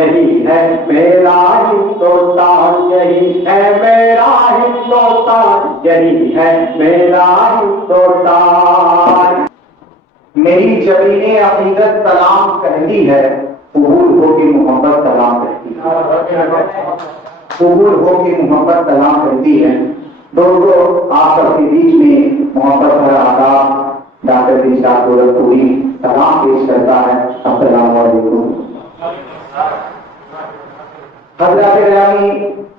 یہی ہے میرا ہندوستان، یہی ہے میرا ہندوستان، یہی ہے میرا ہندوستان۔ میری جبینِ عقیدت سلام کہتی ہے، قبول ہو کی محبت سلام کہتی ہے، قبول ہو کی محبت سلام کہتی ہے۔ دوستو، آپ سب کے بیچ میں محبت بھرا آداب ڈاکٹر ارشاد گورکھپوری سلام پیش کرتا ہے۔ السلام علیکم۔ حضرات گرامی،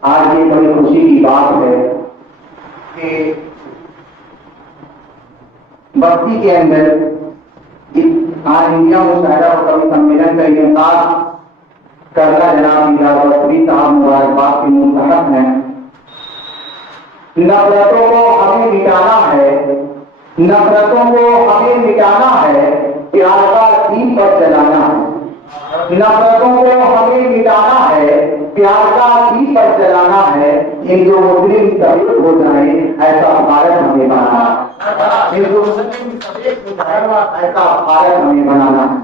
آج یہ بڑی خوشی کی بات ہے کہ بستی کے اندر آج انڈیا مشاہدہ و کبھی سمیلن کا انعقاد کرنا جناب ارشاد گورکھپوری صاحب مبارکباد کے مستحق ہیں۔ نفرتوں کو ہمیں مٹانا ہے، نفرتوں کو ہمیں مٹانا ہے، پیار کا دین پر چلانا ہے، نفرتوں کو ہمیں مٹانا ہے، پیار کا دین پر چلانا ہے۔ ہندو مسلم سب ایک ہو جائیں، ایسا بھارت ہمیں بنانا ہے، ہندو مسلم سب ایک ہو جائیں، ایسا بھارت ہمیں بنانا ہے۔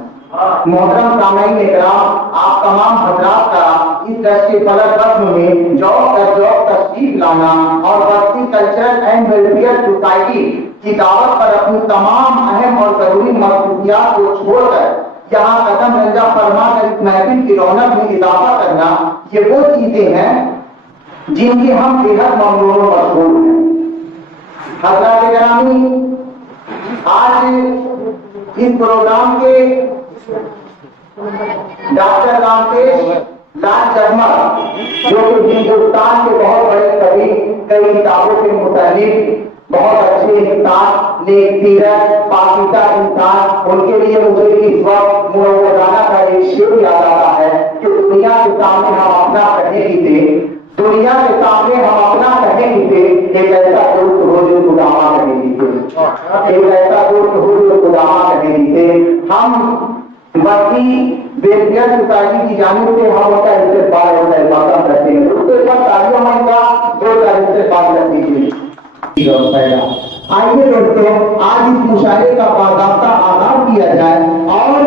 محترم سامعین اکرام، آپ تمام حضرات کا اس دشت فلک رسم میں جوق در جوق تشریف لانا اور بستی کلچرل اینڈ ویلفیئر سوسائٹی کی دعوت پر اپنی تمام اہم اور ضروری مصروفیات کو چھوڑ کر یہاں قدم رنجہ فرما کر اس محفل کی رونق میں اضافہ کرنا، یہ وہ چیزیں ہیں جن کی ہم بے حد ممنون و مشہور ہیں۔ حضرات گرامی، آج اس پروگرام کے ڈاکٹر رامتیش لال جگمل، جو کہ ہندوستان کے بہت بڑے کبھی کئی کتابوں کے مصنف، بہت اچھے انسان، نیک سیرت، پاکیزہ انسان، ان کے لیے مجھے اس وقت روزانہ کا ایک شعر یاد آتا ہے کہ دنیا کے سامنے ہم اپنا کہنے کی تھے، دنیا کے سامنے ہم اپنا کہنے کی تھے، ایک ایسا دوست ہو جو خداما کہنے کی تھے، ایک ایسا دوست ہو جو خداما کہنے کی تھے۔ ہم بستی ویلفیئر سوسائٹی کی جانب سے ہم ان کا استقبال اور احترام کرتے ہیں، اس کے بعد تعلیم ہم کا جو کا استقبال کرتے ہیں۔ آئیے دوستوں، آج اس مشاعرے کا باضابطہ آغاز کیا جائے اور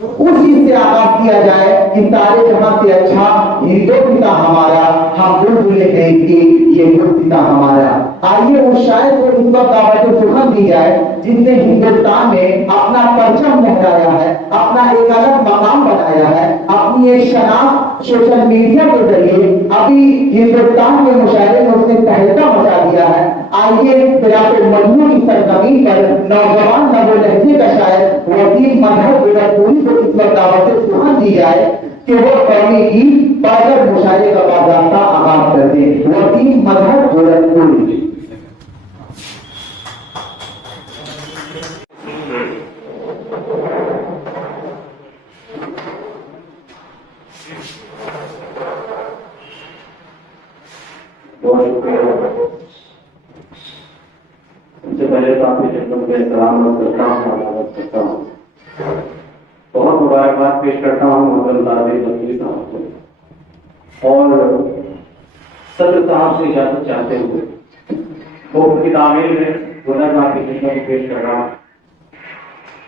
اس چیز سے آغاز کیا جائے کہ سارے جہاں سے اچھا ہندوستان ہمارا، ہم بلبلے دیش کی یہ ہندوستان ہمارا۔ آئیے اس شاعر کو اس وقت دعوت سخن دی جائے جس نے ہندوستان میں اپنا پرچم لہرایا ہے، اپنا ایک الگ مقام بنایا ہے، اپنی ایک شناخت سوشل میڈیا کے ذریعے ابھی ہندوستان کے مشاعرے میں اس نے تہلکہ مچا دیا ہے۔ آئیے خلاف مجنون کی سرزمین پر نوجوان نبو لہجے کا شاعر وسیم مظہر گورکھپوری کو اس وقت دعوت سخن دی جائے کہ وہ قومی گیت پڑھ کر مشاعرے کا باضابطہ آغاز کرتے ہیں۔ وسیم مظہر گورکھپوری۔ سب سے پہلے تو آپ کی خدمت میں سلام کرتا ہوں، بہت مبارکباد پیش کرتا ہوں محترم صاحب کو، اور صدر صاحب سے اجازت چاہتے ہوئے وہ کی تعمیل میں گنر صاحب کی خدمت میں پیش کر رہا ہوں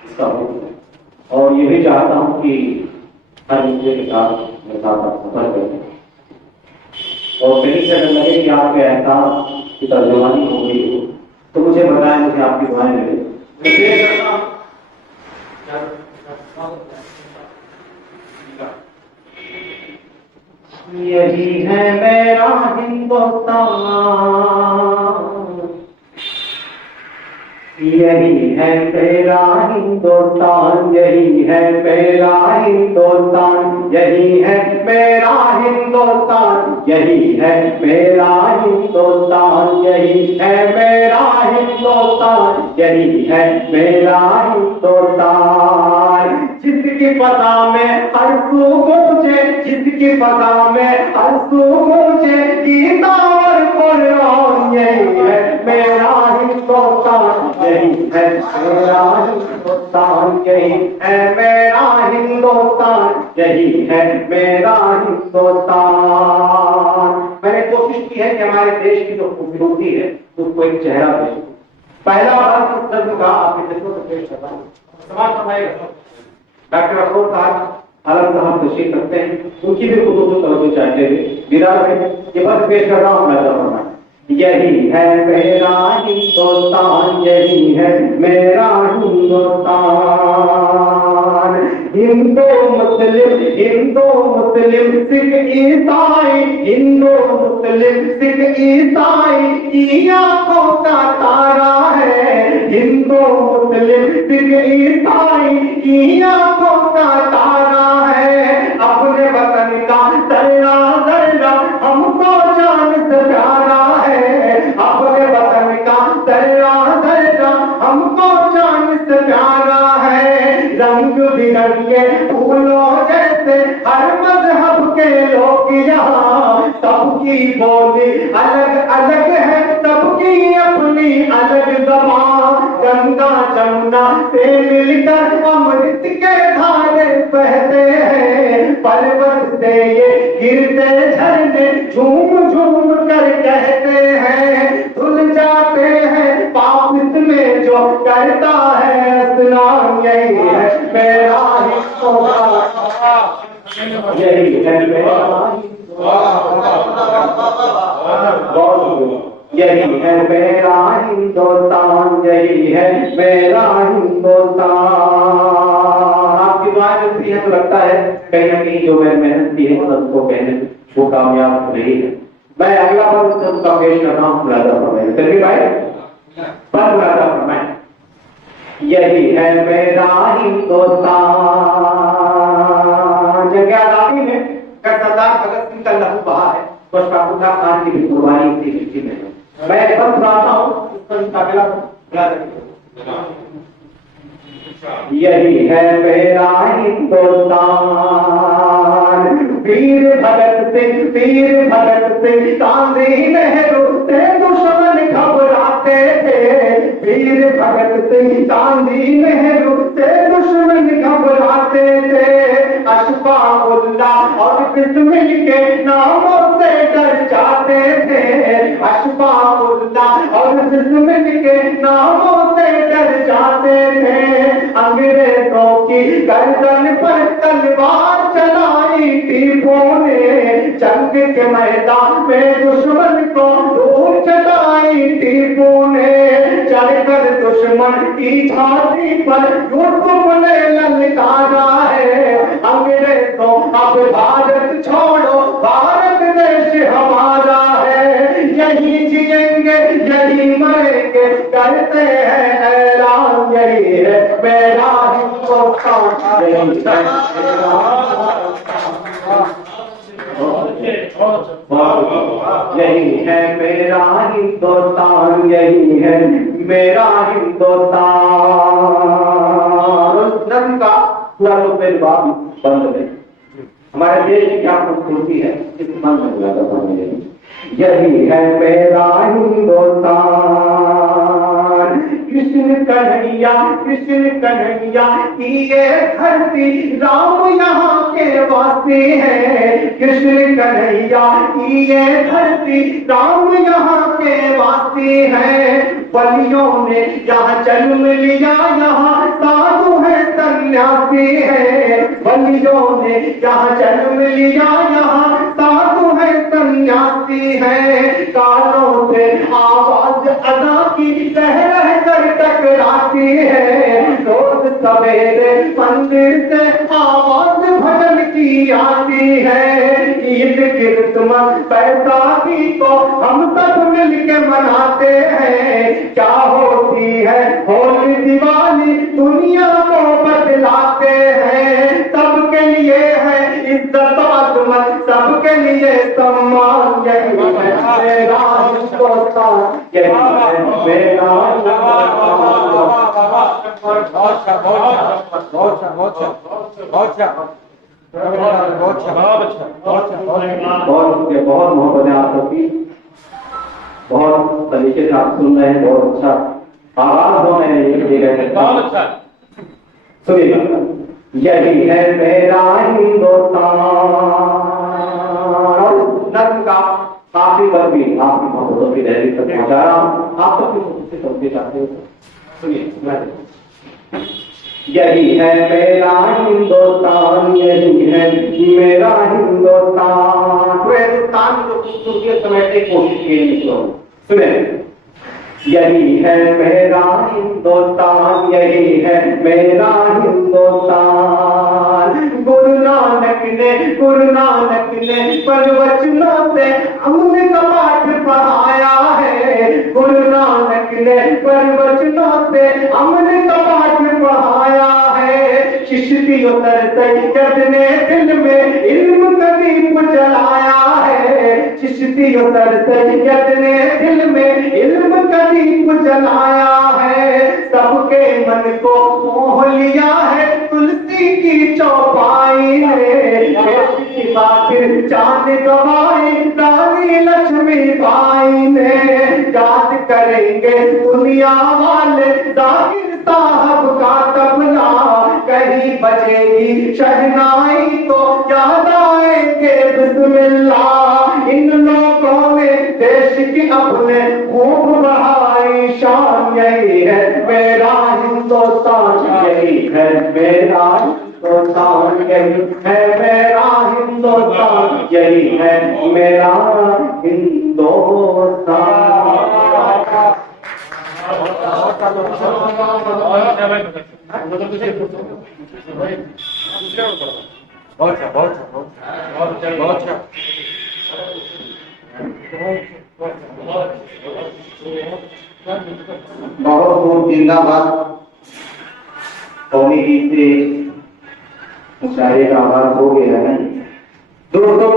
اس کا حکم ہے، اور یہ بھی چاہتا ہوں کہ ہر مجھے کے ساتھ میرے ساتھ آپ سفر کریں اور کہیں سے اگر لگے کہ آپ کے احساس کی ترجمانی ہو گئی ہو تو مجھے بتائیں، مجھے آپ کی دعائیں ملے۔ یہی ہے میرا ہندوستان، یہی ہے میرا ہندوستان، یہی ہے میرا ہندوستان، یہی ہے میرا ہندوستان، یہی ہے میرا ہندوستان، یہی ہے میرا ہندوستان، یہی ہے میرا ہندوستان۔ جس کی فضا میں ہر سو گونجے، جس کی فضا میں ہر سو گونجے گیتا اور قرآن، یہی ہے میرا ہندوستان، یہی ہے میرا ہندوستان، یہی ہے میرا ہندوستان، یہی ہے میرا ہندوستان۔ میں نے کوشش کی ہے کہ ہمارے دیش کی جو خوبصورتی ہے اس کو ایک چہرہ پیش کروں۔ پہلا بات اس نظم کا آپ کی خدمت میں پیش کرتا ہوں، سماعت فرمائیے گا۔ ڈاکٹر افروز صاحب عالم صاحب تشریف رکھتے ہیں، ان کی بھی خصوصی توجہ چاہتے ہوئے بیدار ہے یہ بات پیش کر رہا ہوں نظر فرمائیں۔ یہی ہے میرا ہندوستان، یہی ہے میرا ہندوستان، ہندو مسلم سکھ عیسائی، ہندو مسلم سکھ عیسائی کی آنکھوں کا تارا ہے، ہندو مسلم سکھ عیسائی کی آنکھوں کا تارا ہے، اپنے وطن کا ذرہ ذرہ ہم کو جان سے پیارا ہے، اپنے وطن کا ذرہ ذرہ ہم کو جان سے پیارا ہے، رنگ برنگے پھولوں جیسے ہر مذہب کے لوگ یہاں، سب کی بولی الگ الگ ہے، سب کی اپنی الگ زبان، گنگا جمنا سے مل کر امرت کے دھارے بہتے ہیں، پروت سے یہ گرتے جھرنے جھوم جھوم کر کہتے ہیں، دھل جاتے ہیں پاپ اس میں جو کرتا ہے اسلام، یہی ہے میرا ہندوستان، یہی ہے میرا یہی ہے میرا ہندوستان، یہی ہے میرا ہندوستان۔ آپ کی دعائیں ملتی ہیں تو لگتا ہے کہیں نہ کہیں جو میں محنت کی ہے اس کو کہنے وہ کامیاب ہو رہی ہے۔ میں اگلا بار اس کا پیش کر رہا ہوں، ملازہ فرمائیں سلمی بھائی پر ملازہ فرمائیں، یہی ہے میرا ہندوستان۔ جنگ آزادی میں سردار بھگت سنگھ کا لہو بہا ہے، مشتاق اللہ خان کی بھی قربانی تھی مٹی میں۔ میں ایک بات سناتا ہوں، اس کا مقابلہ یاد رکھیے۔ یہی ہے میرا ہندوستان، ویر بھگت سنگھ گاندھی نہرو سے دشمن گھبراتے تھے، ویر بھگت سنگھ گاندھی نہرو سے دشمن گھبراتے تھے، اشفاق اللہ اور بسمل کے ناموں سے ڈر جاتے تھے، اشفاق اللہ اور بسمل کے ناموں سے ڈر جاتے تھے، انگریزوں کی گردن پر تلوار چلائی ٹیپوں نے، جنگ کے میدان میں دشمن کو دھول چلائی ٹیپوں نے، چڑھ کر دشمن کی چھاتی پر یوسف نے للکارا ہے، انگریزوں اب بھارت چھوڑو، بھارت دیش ہمارا ہے، یہی جئیں گے یہی مریں گے، کرتے ہیں اعلان، یہی ہے میرا ہندوستان، یہی ہے میرا ہندوستان، یہی ہے میرا ہندوستان۔ نظم کا پورا باب بند ہے، ہمارے دیش کی کیا خوبصورتی ہے اس من میں زیادہ پڑھنے لگی۔ یہی ہے میرا ہندوستان، کرشن کنہیا کی یہ دھرتی رام یہاں کے واسی ہے، کرشن کنہیا کی یہ دھرتی رام یہاں کے واسی ہے، ولیوں نے یہاں جنم لیا، یہاں سادھو ہے سنیاسی ہے، ولیوں نے یہاں جنم لیا، یہاں سادھو ہے سنیاسی ہے، کانوں سے آواز ادا کی رہ کر ٹکراتی ہے، روز سویرے مندر سے آواز بھجن کی آتی ہے، عید کرسمس بیساکھی کو ہم سب مل کے مناتے ہیں، کیا ہوتی ہے ہولی دیوالی دنیا کو بدلاتے ہیں، سب کے لیے ہے عزت و عظمت، سب کے لیے سمان، یہی ہے میرا ہندوستان، یہی ہے میرا بہت محبت ہے آپ سب کی، بہت طریقے سے آپ سن رہے ہیں، بہت اچھا آواز ہو رہے ہیں، بہت اچھا سنیے گا۔ یہی ہے میرا ہندوستان، نظم کا کافی وقت بھی آپ کی محبتوں کی دہلی تک پہنچا رہا ہوں، آپ سب کی خصوصی توجہ چاہتے ہو، سنیے۔ یہی ہے میرا ہندوستان، یہی ہے میرا ہندوستان. تو ہندوستان کو خوبصورتی سمیٹنے کی کوشش کی سنیں. یہی ہے میرا ہندوستان، یہی ہے میرا ہندوستان. گرو نانک نے پروچنوں سے امن کا پاٹھ پڑھایا ہے. گرو نانک نے پروچنوں سے امن کا پاٹھ پڑھایا ہے. چشتی اتر سید نے دل میں علم کا دیپ جلایا ہے. چشتی اتر سید نے دل میں علم کا دیپ جلایا ہے. سب کے من کو موہ لیا ہے تلسی کی چوپائی نے. کی خاطر چاند گوائی رانی لکشمی بائی نے. یاد کریں گے دنیا والے ذاکر صاحب کا تبلا. کہیں بجے گی شہنائی تو یاد آئیں گے بسم اللہ. ان لوگوں نے دیش کی اپنے خوب بڑھائی شان. یہی ہے میرا ہندوستان، یہی ہے میرا ہندوستان، یہی ہے میرا ہندوستان، یہی ہے میرا ہندوستان. بہت خوب، زندہ باد. قومی گیت سے مشاعرے کا آغاز ہو گیا ہے. دوستوں